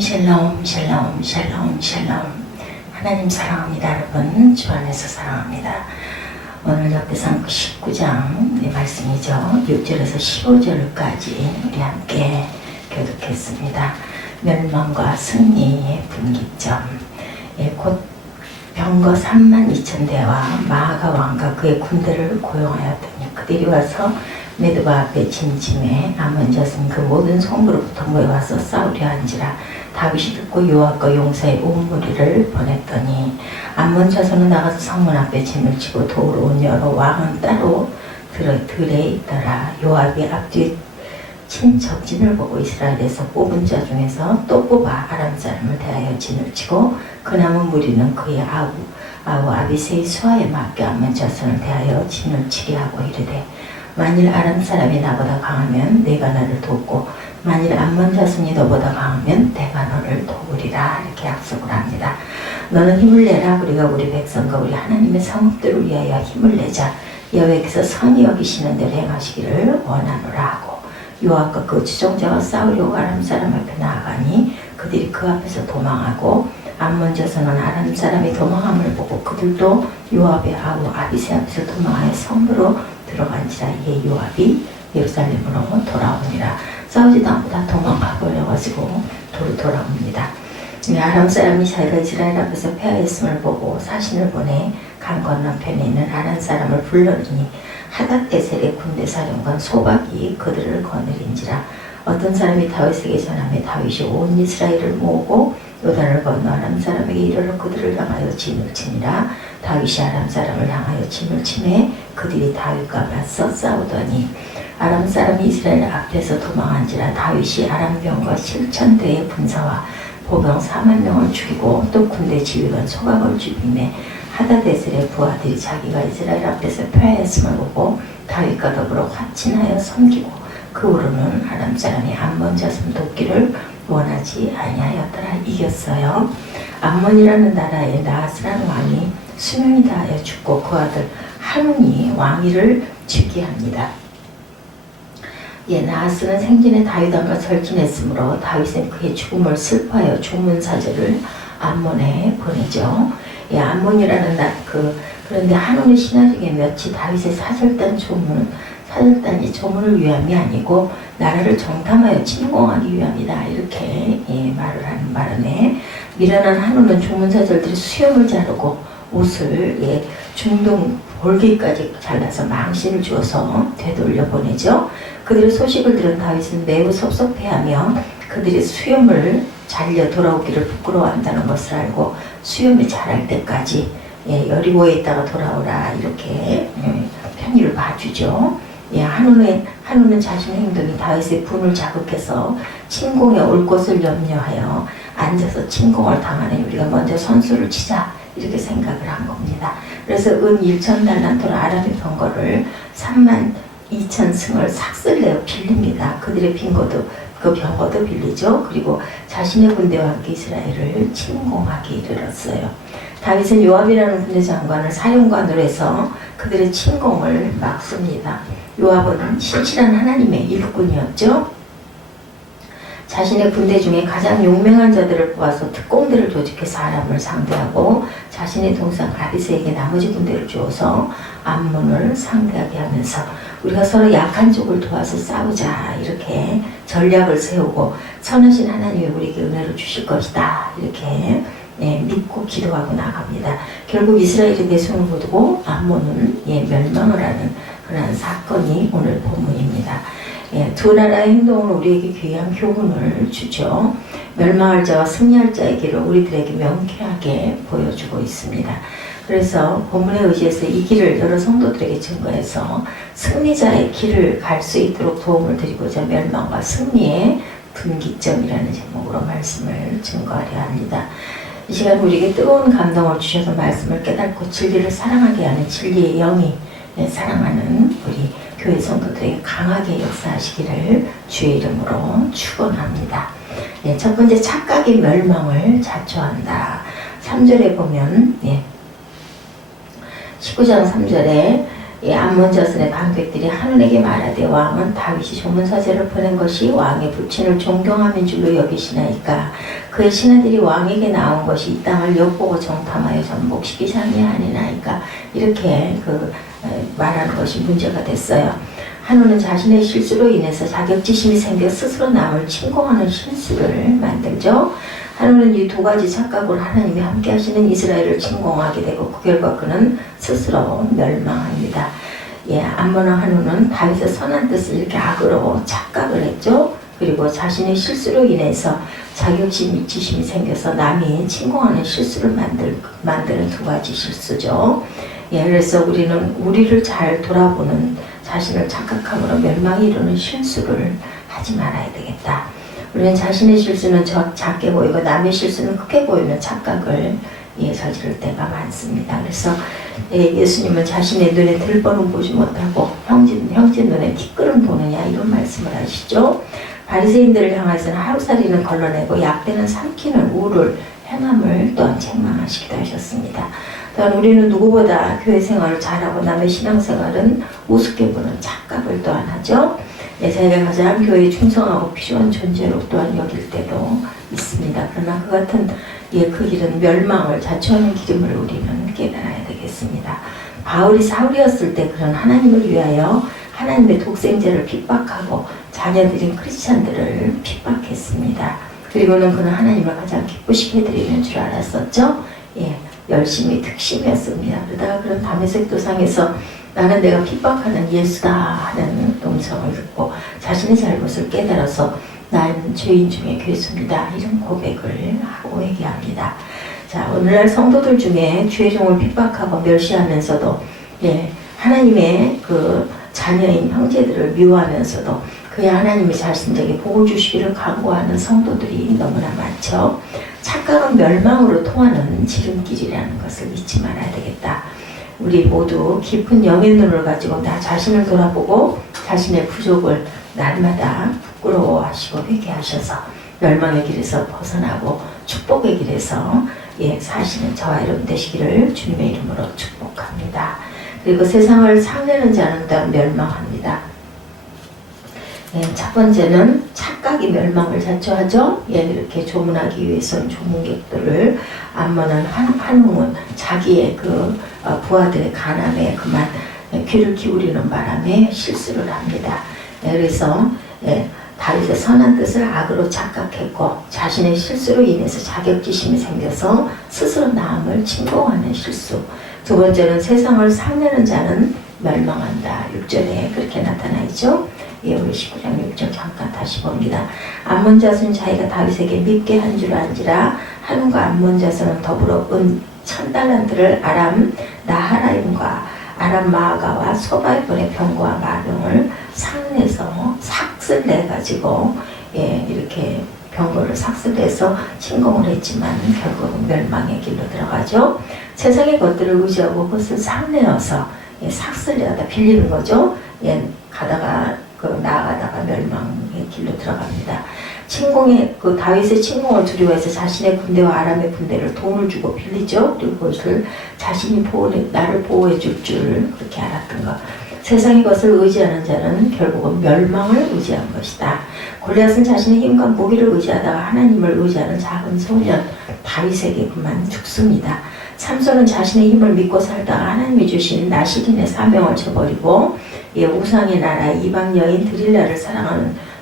샬롬 샬롬 샬롬 샬롬. 하나님 사랑합니다. 여러분 주 안에서 사랑합니다. 오늘 역대상 19장 말씀이죠. 6절에서 15절까지 우리 함께 교독했습니다. 멸망과 승리의 분기점. 곧 병거 32,000대와 마아가 왕과 그의 군대를 고용하였더니 그들이 와서 메드바 앞에 진침해 아몬 자손 그 모든 성부로부터 모여와서 싸우려 한지라. 다윗이 듣고 요압과 용사의 온 무리를 보냈더니 아몬 자손은 나가서 성문 앞에 진을 치고 도우러 온 여러 왕은 따로 들에 있더라. 요압이 앞뒤에 친 적진을 보고 이스라엘에서 뽑은 자 중에서 또 뽑아 아람 사람을 대하여 진을 치고 그 남은 무리는 그의 아우 아비새의 수하에 맡겨 아몬 자손을 대하여 진을 치게 하고 이르되 만일 아람 사람이 나보다 강하면 내가 나를 돕고 만일 암몬 자손이 너보다 강하면 내가 너를 도우리라. 이렇게 약속을 합니다. 너는 힘을 내라. 우리가 우리 백성과 우리 하나님의 성읍들을 위하여 힘을 내자. 여호와께서 선히 여기시는 대로 행하시기를 원하노라 하고 요압과 그 추종자가 싸우려고 아람 사람 앞에 나아가니 그들이 그 앞에서 도망하고 암몬 자손은 아람 사람이 도망함을 보고 그들도 요압의 아우 아비새 앞에서 도망하여 성으로 들어간지라. 이에 요압이 예루살렘으로 돌아오니라. 싸우지도 않고 다 도망가 버려가지고 돌아옵니다. 아람 사람이 자기가 이스라엘 앞에서 패하였음을 보고 사신을 보내 강 건너편에 있는 아람 사람을 불러리니 하닷에셀의 군대 사령관 소박이 그들을 거느린지라. 어떤 사람이 다윗에게 전하며 다윗이 온 이스라엘을 모으고 요단을 건너 아람 사람에게 이르러 그들을 향하여 진을 치니라. 다윗이 아람 사람을 향하여 진을 치매 그들이 다윗과 맞서 싸우더니 아람 사람이 이스라엘 앞에서 도망한지라. 다윗이 아람 병과 7,000대의 군사와 보병 40,000명을 죽이고 또 군대 지휘관 소각을 죽이매 하닷에셀의 부하들이 자기가 이스라엘 앞에서 패하였음을 보고 다윗과 더불어 화친하여 섬기고 그 후로는 아람 사람이 암몬 자손 돕기를 원하지 아니하였더라. 이겼어요. 암몬이라는 나라에 나하스라는 왕이 수명이 다하여 죽고 그 아들 한운이 왕위를 즉위합니다. 나하스는 생전에 다윗 왕과 절친했으므로 다윗은 그의 죽음을 슬퍼하여 조문사절을 암몬에 보내죠. 암몬이라는 그런데 한운의 신하 중에 몇이 다윗의 사절단이 조문을 위함이 아니고 나라를 정탐하여 침공하기 위함이다. 이렇게 말을 하는 바람에 미련한 한운은 조문사절들이 수염을 자르고 옷을 중동 볼기까지 잘라서 망신을 주어서 되돌려 보내죠. 그들의 소식을 들은 다윗은 매우 섭섭해하며 그들의 수염을 잘려 돌아오기를 부끄러워한다는 것을 알고 수염이 자랄 때까지 여리고에 있다가 돌아오라 이렇게 편의를 봐주죠. 한우는 자신의 행동이 다윗의 분을 자극해서 침공에 올 것을 염려하여 앉아서 침공을 당하니 우리가 먼저 선수를 치자 이렇게 생각을 한 겁니다. 그래서 은 1,000달란트로 아람의 병거를 32,000승을 삭슬내어 빌립니다. 그들의 병거도 빌리죠. 그리고 자신의 군대와 함께 이스라엘을 침공하기 이르렀어요. 다윗은 요압이라는 군대 장관을 사령관으로 해서 그들의 침공을 막습니다. 요압은 신실한 하나님의 일꾼이었죠. 자신의 군대 중에 가장 용맹한 자들을 뽑아서 특공대를 조직해서 사람을 상대하고 자신의 동생 아비새에게 나머지 군대를 주어서 암몬을 상대하게 하면서 우리가 서로 약한 쪽을 도와서 싸우자 이렇게 전략을 세우고 선하신 하나님이 우리에게 은혜를 주실 것이다 이렇게 믿고 기도하고 나갑니다. 결국 이스라엘이 내숭을 거두고 암몬은 멸망을 하는 그런 사건이 오늘 본문입니다. 두 나라의 행동은 우리에게 귀한 교훈을 주죠. 멸망할 자와 승리할 자의 길을 우리들에게 명쾌하게 보여주고 있습니다. 그래서 본문에 의지해서 이 길을 여러 성도들에게 증거해서 승리자의 길을 갈 수 있도록 도움을 드리고자 멸망과 승리의 분기점이라는 제목으로 말씀을 증거하려 합니다. 이 시간 우리에게 뜨거운 감동을 주셔서 말씀을 깨닫고 진리를 사랑하게 하는 진리의 영이 사랑하는 우리 교회 성도들에게 강하게 역사하시기를 주의 이름으로 축원합니다. 첫 번째 착각의 멸망을 자초한다. 3절에 보면 19장 3절에 암몬 자손의 방백들이 한운에게 말하되 왕은 다윗이 조문사제를 보낸 것이 왕의 부친을 존경함인 줄로 여기시나이까 그의 신하들이 왕에게 나온 것이 이 땅을 엿보고 정탐하여 전복시키지 아니하니나이까 이렇게 말하는 것이 문제가 됐어요. 한우는 자신의 실수로 인해서 자격지심이 생겨 스스로 남을 침공하는 실수를 만들죠. 한우는 이 두 가지 착각으로 하나님이 함께 하시는 이스라엘을 침공하게 되고 그 결과 그는 스스로 멸망합니다. 암몬 왕 한우는 다윗의 선한 뜻을 이렇게 악으로 착각을 했죠. 그리고 자신의 실수로 인해서 자격지심이 생겨서 남이 침공하는 실수를 만드는 두 가지 실수죠. 그래서 우리는 우리를 잘 돌아보는 자신을 착각함으로 멸망이 이루는 실수를 하지 말아야 되겠다. 우리는 자신의 실수는 작게 보이고 남의 실수는 크게 보이는 착각을 저지를 때가 많습니다. 그래서 예수님은 자신의 눈에 들보는 보지 못하고 형제 눈에 티끌은 보느냐 이런 말씀을 하시죠. 바리새인들을 향해서는 하루살이는 걸러내고 약대는 삼키는 우를 행함을 또한 책망하시기도 하셨습니다. 또한 우리는 누구보다 교회 생활을 잘하고 남의 신앙생활은 우습게 보는 착각을 또한 하죠. 자기가 가장 교회에 충성하고 필요한 존재로 또한 여길 때도 있습니다. 그러나 그 같은 그 길은 멸망을 자초하는 길임을 우리는 깨달아야 되겠습니다. 바울이 사울이었을 때 그런 하나님을 위하여 하나님의 독생자를 핍박하고 자녀들인 크리스찬들을 핍박했습니다. 그리고는 그는 하나님을 가장 기쁘시게 해드리는 줄 알았었죠. 열심히 특심이었습니다. 그러다가 그런 다메섹 도상에서 나는 내가 핍박하는 예수다 하는 음성을 듣고 자신의 잘못을 깨달아서 나는 죄인 중에 괴수입니다. 이런 고백을 하고 얘기합니다. 자, 오늘날 성도들 중에 주의 종을 핍박하고 멸시하면서도 하나님의 그 자녀인 형제들을 미워하면서도 그야 하나님이 자신에게 복을 주시기를 간구하는 성도들이 너무나 많죠. 착각은 멸망으로 통하는 지름길이라는 것을 잊지 말아야 되겠다. 우리 모두 깊은 영의 눈을 가지고 나 자신을 돌아보고 자신의 부족을 날마다 부끄러워하시고 회개하셔서 멸망의 길에서 벗어나고 축복의 길에서 사시는 저와 여러분 되시기를 주님의 이름으로 축복합니다. 그리고 세상을 상내는 자는 또한 멸망합니다. 첫 번째는 착각이 멸망을 자초하죠. 이렇게 조문하기 위해서는 조문객들을 암몬한 한웅은 자기의 부하들의 간암에 그만 귀를 기울이는 바람에 실수를 합니다. 그래서 다윗의 선한 뜻을 악으로 착각했고 자신의 실수로 인해서 자격지심이 생겨서 스스로 남을 침공하는 실수. 두 번째는 세상을 상내는 자는 멸망한다. 6절에 그렇게 나타나 있죠. 우리 19장 6절 잠깐 다시 봅니다. 암몬 자손 자기가 다윗에게 밉게 한 줄 안지라 한운과 암몬 자손은 더불어 은 1000달란트를 아람 나하라임과 아람 마아가와 소바이본의 병거와 마병을 상내서 삭슬 내가지고 이렇게 병거를 삭슬해서 침공을 했지만 결국은 멸망의 길로 들어가죠. 세상의 것들을 의지하고 그것을 상내어서 삭슬내다 빌리는 거죠. 가다가 나아가다가 멸망의 길로 들어갑니다. 다윗의 침공을 두려워해서 자신의 군대와 아람의 군대를 돈을 주고 빌리죠. 그리고 그것을 자신이 나를 보호해 줄 줄 그렇게 알았던 것. 세상의 것을 의지하는 자는 결국은 멸망을 의지한 것이다. 골리앗은 자신의 힘과 무기를 의지하다가 하나님을 의지하는 작은 소년 다윗에게 그만 죽습니다. 삼손은 자신의 힘을 믿고 살다가 하나님이 주신 나시린의 사명을 저버리고 우상의 나라 이방 여인 드릴라를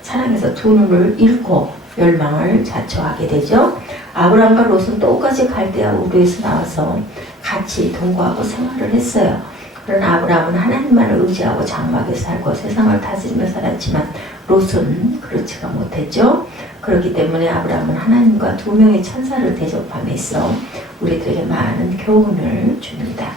사랑해서 두 눈을 잃고 멸망을 자초하게 되죠. 아브라함과 롯은 똑같이 갈대아 우르에서 나와서 같이 동거하고 생활을 했어요. 그러나 아브라함은 하나님만을 의지하고 장막에 살고 세상을 다스리며 살았지만 롯은 그렇지가 못했죠. 그렇기 때문에 아브라함은 하나님과 두 명의 천사를 대접함에 있어 우리들에게 많은 교훈을 줍니다.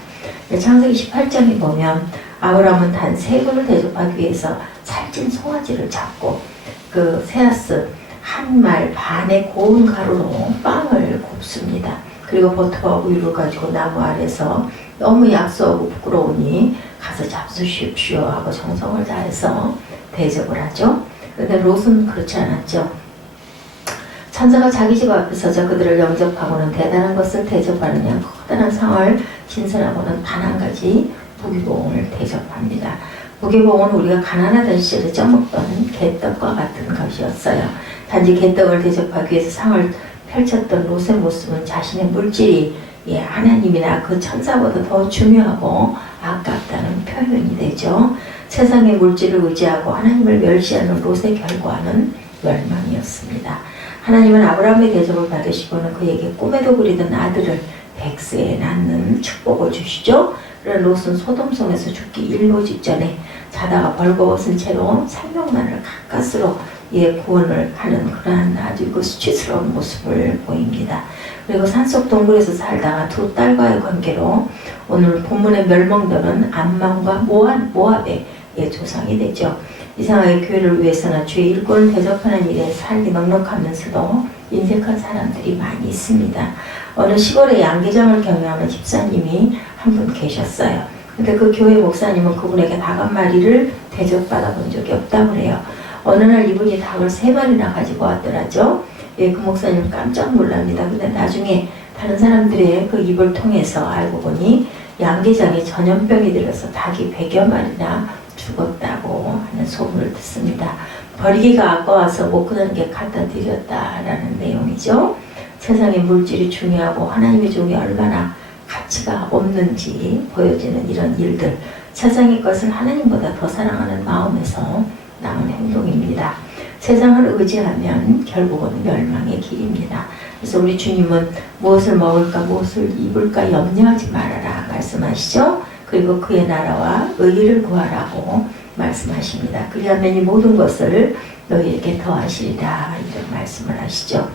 창세기 18장에 보면 아브라함은 단 세 그를 대접하기 위해서 살찐 송아지를 잡고 그 세아스 한 말 반의 고운 가루로 빵을 굽습니다. 그리고 버터와 우유를 가지고 나무 아래서 너무 약소하고 부끄러우니 가서 잡수십시오 하고 정성을 다해서 대접을 하죠. 그런데 롯은 그렇지 않았죠. 천사가 자기 집 앞에 서서 그들을 영접하고는 대단한 것을 대접하느냐 커다란 상을 진설하고는 단 한 가지 부귀봉을 대접합니다. 부귀봉은 우리가 가난하던 시절에 쪄먹던 개떡과 같은 것이었어요. 단지 개떡을 대접하기 위해서 상을 펼쳤던 롯의 모습은 자신의 물질이 하나님이나 그 천사보다 더 중요하고 아깝다는 표현이 되죠. 세상의 물질을 의지하고 하나님을 멸시하는 롯의 결과는 멸망이었습니다. 하나님은 아브라함의 대접을 받으시고는 그에게 꿈에도 그리던 아들을 백세에 낳는 축복을 주시죠. 롯은 소돔성에서 죽기 일보 직전에 자다가 벌거벗은 채로 생명난을 가까스로 구원을 하는 그러한 아주 수치스러운 모습을 보입니다. 그리고 산속 동굴에서 살다가 두 딸과의 관계로 오늘 본문의 멸망도는 암몬과 모압의 조상이 되죠. 이상하게 교회를 위해서나 주의 일꾼을 대접하는 일에 살기 넉넉하면서도 인색한 사람들이 많이 있습니다. 어느 시골의 양계장을 경영하는 집사님이 한 분 계셨어요. 근데 그 교회 목사님은 그분에게 닭 한 마리를 대접받아 본 적이 없다고 그래요. 어느 날 이분이 닭을 3마리나 가지고 왔더라죠. 그 목사님 깜짝 놀랍니다. 근데 나중에 다른 사람들의 그 입을 통해서 알고 보니 양계장이 전염병이 들어서 닭이 100여 마리나 죽었다고 하는 소문을 듣습니다. 버리기가 아까워서 못 그런 게 갖다 드렸다라는 내용이죠. 세상의 물질이 중요하고 하나님의 종이 얼마나 가치가 없는지 보여지는 이런 일들, 세상의 것을 하나님보다 더 사랑하는 마음에서 나온 행동입니다. 세상을 의지하면 결국은 멸망의 길입니다. 그래서 우리 주님은 무엇을 먹을까 무엇을 입을까 염려하지 말아라 말씀하시죠. 그리고 그의 나라와 의의를 구하라고 말씀하십니다. 그리하면 이 모든 것을 너희에게 더하시리라 이런 말씀을 하시죠.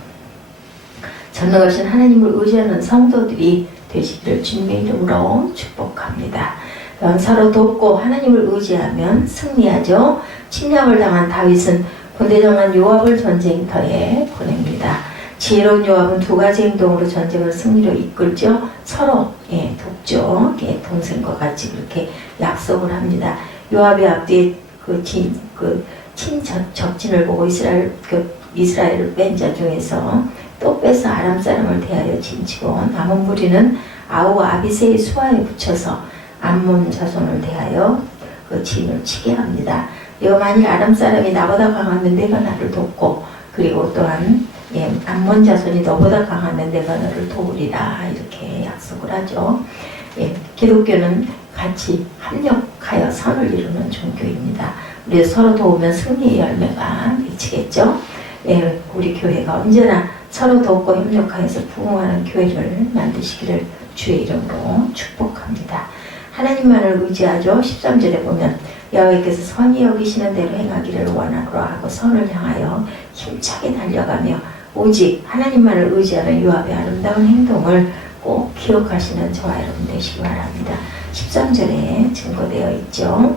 전능하신 하나님을 의지하는 성도들이 되시기를 주님의 이름으로 축복합니다. 서로 돕고 하나님을 의지하면 승리하죠. 침략을 당한 다윗은 군대장관 요압을 전쟁터에 보냅니다. 지혜로운 요압은 2가지 행동으로 전쟁을 승리로 이끌죠. 서로 돕죠. 동생과 같이 그렇게 약속을 합니다. 요압의 앞뒤에 적진을 보고 이스라엘을 뺀 자 중에서 또 빼서 아람 사람을 대하여 진치고 남은 무리는 아우와 아비새의 수하에 붙여서 암몬 자손을 대하여 그 진을 치게 합니다. 만일 아람 사람이 나보다 강하면 내가 나를 돕고 그리고 또한 암몬 자손이 너보다 강하면 내가 너를 도우리라 이렇게 약속을 하죠. 기독교는 같이 협력하여 선을 이루는 종교입니다. 우리 서로 도우면 승리의 열매가 미치겠죠. 우리 교회가 언제나 서로 돕고 협력하여서 부흥하는 교회를 만드시기를 주의 이름으로 축복합니다. 하나님만을 의지하죠. 13절에 보면 여호와께서 선히 여기시는 대로 행하기를 원하노라 하고 선을 향하여 힘차게 달려가며 오직 하나님만을 의지하는 요압의 아름다운 행동을 꼭 기억하시는 저와 여러분 되시기 바랍니다. 13절에 증거되어 있죠.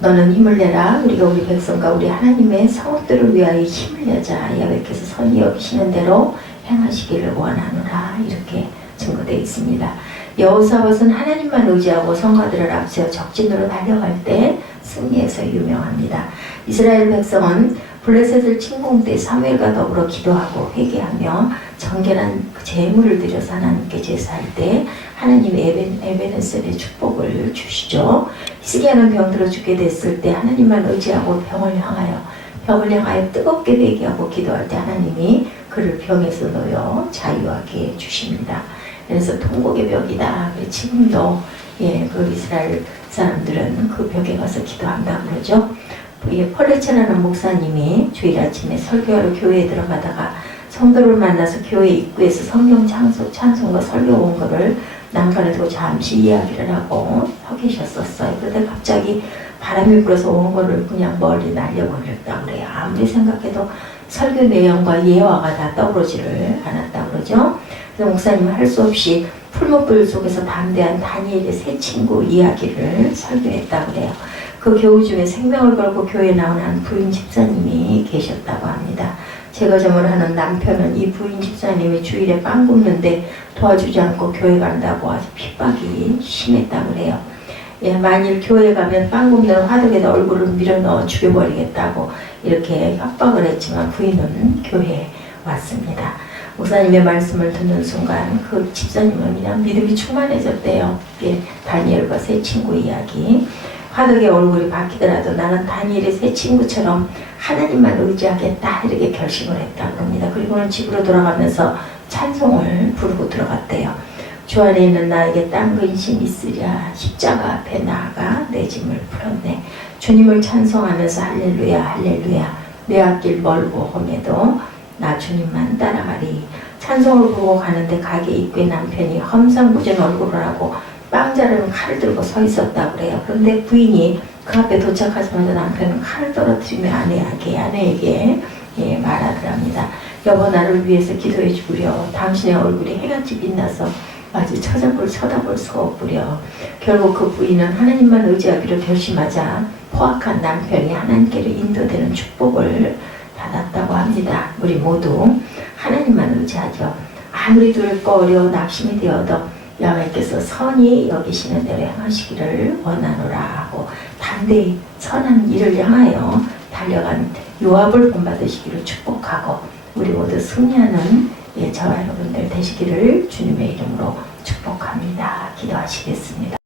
너는 힘을 내라. 우리가 우리 백성과 우리 하나님의 성읍들을 위하여 힘을 내자. 여호와께서 선히 여기시는 대로 행하시기를 원하노라. 이렇게 증거되어 있습니다. 여호사밧은 하나님만 의지하고 성가들을 앞세워 적진으로 달려갈 때 승리해서 유명합니다. 이스라엘 백성은 블레셋을 침공 때 사무엘과 더불어 기도하고 회개하며 정결한 제물을 드려서 하나님께 제사할 때 하나님의 에베네셀의 축복을 주시죠. 히스기야는 병들어 죽게 됐을 때 하나님만 의지하고 병을 향하여 뜨겁게 회개하고 기도할 때 하나님이 그를 병에서 놓여 자유하게 해주십니다. 그래서 통곡의 벽이다. 지금도 그 이스라엘 사람들은 그 벽에 가서 기도한다고 그러죠. 펄레체라는 목사님이 주일 아침에 설교하러 교회에 들어가다가 성도를 만나서 교회 입구에서 성경 찬송과 설교 온 거를 난간에 두고 잠시 이야기를 하고 서 계셨었어요. 그런데 갑자기 바람이 불어서 온 거를 그냥 멀리 날려버렸다고 그래요. 아무리 생각해도 설교 내용과 예화가 다 떠오르지를 않았다고 그러죠. 그래서 목사님은 할 수 없이 풀무불 속에서 담대한 다니엘의 세 친구 이야기를 설교했다고 그래요. 그 교우 중에 생명을 걸고 교회에 나온 한 부인 집사님이 계셨다고 합니다. 제거점을 하는 남편은 이 부인 집사님이 주일에 빵 굽는데 도와주지 않고 교회 간다고 아주 핍박이 심했다고 그래요. 만일 교회 가면 빵 굽는 화덕에다 얼굴을 밀어넣어 죽여버리겠다고 이렇게 협박을 했지만 부인은 교회에 왔습니다. 목사님의 말씀을 듣는 순간 그 집사님은 그냥 믿음이 충만해졌대요. 예, 다니엘과 세 친구 이야기. 화덕의 얼굴이 바뀌더라도 나는 다니엘의 세 친구처럼 하나님만 의지하겠다 이렇게 결심을 했다고 합니다. 그리고는 집으로 돌아가면서 찬송을 부르고 들어갔대요. 주 안에 있는 나에게 딴 근심 있으랴. 십자가 앞에 나아가 내 짐을 풀었네. 주님을 찬송하면서 할렐루야 할렐루야. 내 앞길 멀고 험해도 나 주님만 따라가리. 찬송을 부르고 가는데 가게 입구에 남편이 험상궂은 얼굴을 하고 빵 자르는 칼을 들고 서 있었다고 그래요. 그런데 부인이 그 앞에 도착하자마자 남편은 칼을 떨어뜨리며 아내에게 말하더랍니다. 여보, 나를 위해서 기도해 주구려. 당신의 얼굴이 해같이 빛나서 아주 쳐다볼 수가 없구려. 결국 그 부인은 하나님만 의지하기로 결심하자 포악한 남편이 하나님께로 인도되는 축복을 받았다고 합니다. 우리 모두 하나님만 의지하죠. 아무리 두렵고 어려워 낙심이 되어도 여호와께서 선히 여기시는 대로 행하시기를 원하노라 하고 담대히 선한 일을 향하여 달려간 요압을 본받으시기를 축복하고 우리 모두 승리하는 저와 여러분들 되시기를 주님의 이름으로 축복합니다. 기도하시겠습니다.